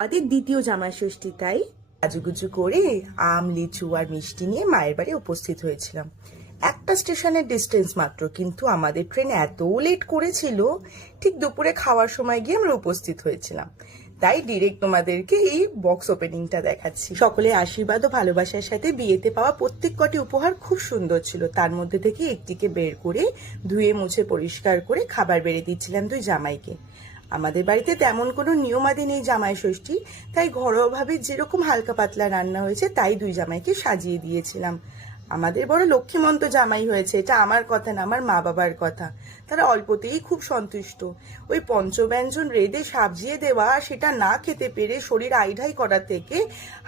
আমাদের দ্বিতীয় জামাই ষষ্ঠী, তাই সাজুগুজু করে আম, লিচু আর মিষ্টি নিয়ে মায়ের বাড়ি উপস্থিত হয়েছিলাম। একটা স্টেশনের ডিস্টেন্স মাত্র, কিন্তু আমাদের ট্রেন এত লেট করেছিল, ঠিক দুপুরে খাওয়ার সময় গিয়ে আমরা উপস্থিত হয়েছিলাম। তাই ডিরেক্ট তোমাদেরকে এই বক্স ওপেনিংটা দেখাচ্ছি। সকলে আশীর্বাদ ও ভালোবাসার সাথে বিয়েতে পাওয়া প্রত্যেক কটি উপহার খুব সুন্দর ছিল। তার মধ্যে থেকে একটিকে বের করে ধুয়ে মুছে পরিষ্কার করে খাবার বেড়ে দিচ্ছিলাম দুই জামাইকে। আমাদের বাড়িতে তেমন কোনো নিয়মাদি নেই জামাই ষষ্ঠী, তাই ঘরোয়াভাবে যেরকম হালকা পাতলা রান্না হয়েছে তাই দুই জামাইকে সাজিয়ে দিয়েছিলাম। আমাদের বড় লক্ষ্মীমন্ত জামাই হয়েছে, এটা আমার কথা না, আমার মা বাবার কথা। তারা অল্পতেই খুব সন্তুষ্ট। ওই পঞ্চব্যঞ্জন রেঁধে সাজিয়ে দেওয়া, সেটা না খেতে পেরে শরীর আইঢাই করার থেকে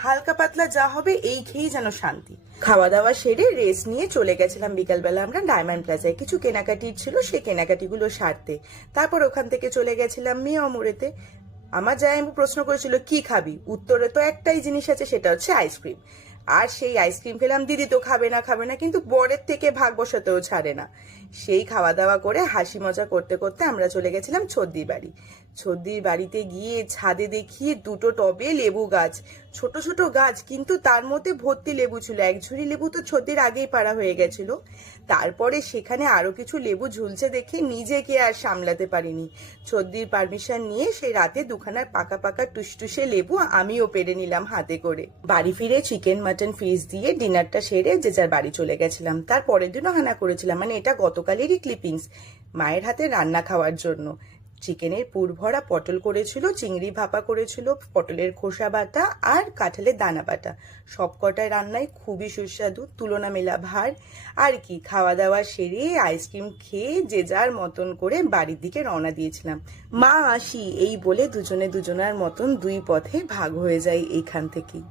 হালকা পাতলা যা হবে এই খেয়েই যেন শান্তি। খাওয়া দাওয়া সেরে রেস্ট নিয়ে চলে গেছিলাম বিকালবেলা আমরা ডায়মন্ড প্লাজায়। কিছু কেনাকাটির ছিল, সেই কেনাকাটিগুলো সারতে। তারপর ওখান থেকে চলে গেছিলাম মিয়ামুরেতে। আমার জামাইবু প্রশ্ন করেছিল কি খাবি, উত্তরে তো একটাই জিনিস আছে, সেটা হচ্ছে আইসক্রিম। আর সেই আইসক্রিম খেলাম, দিদি তো খাবে না খাবে না, কিন্তু বরের থেকে ভাগ বসাতেও ছাড়ে না। সেই খাওয়া দাওয়া করে হাসি মজা করতে করতে আমরা চলে গেছিলাম ছদ্দির বাড়ি। ছদ্দির বাড়িতে গিয়ে ছাদে দেখি দুটো টবে লেবু গাছ, ছোট ছোট গাছ, কিন্তু তার মধ্যে ভর্তি লেবু ছিল। এক ঝুড়ি লেবু তো ছদ্দির আগেই পাড়া হয়ে গেছিল। তারপরে সেখানে আরো কিছু লেবু ঝুলছে দেখে নিজেকে আর সামলাতে পারিনি। ছদ্দির পারমিশন নিয়ে সেই রাতে দুখানার পাকা পাকা টুসটুসে লেবু আমিও পেরে নিলাম হাতে করে। বাড়ি ফিরে চিকেন মাটন ফিশ দিয়ে ডিনারটা সেরে যে যার বাড়ি চলে গেছিলাম। তার পরের দিনও হানা করেছিলাম, মানে এটা গতকালেরই ক্লিপিংস, মায়ের হাতে রান্না খাওয়ার জন্য। চিকেনের পুর ভরা পটল করেছিল, চিংড়ি ভাপা করেছিল, পটলের খোসা বাটা আর কাঁঠালের দানা বাটা। সবকটায় রান্নায় খুবই সুস্বাদু, তুলনা মেলা ভার। আর কি, খাওয়া দাওয়া সেরে আইসক্রিম খেয়ে যে যার মতন করে বাড়ির দিকে রওনা দিয়েছিলাম। মা আসি এই বলে দুজনে দুজনার মতন দুই পথে ভাগ হয়ে যায় এইখান থেকেই।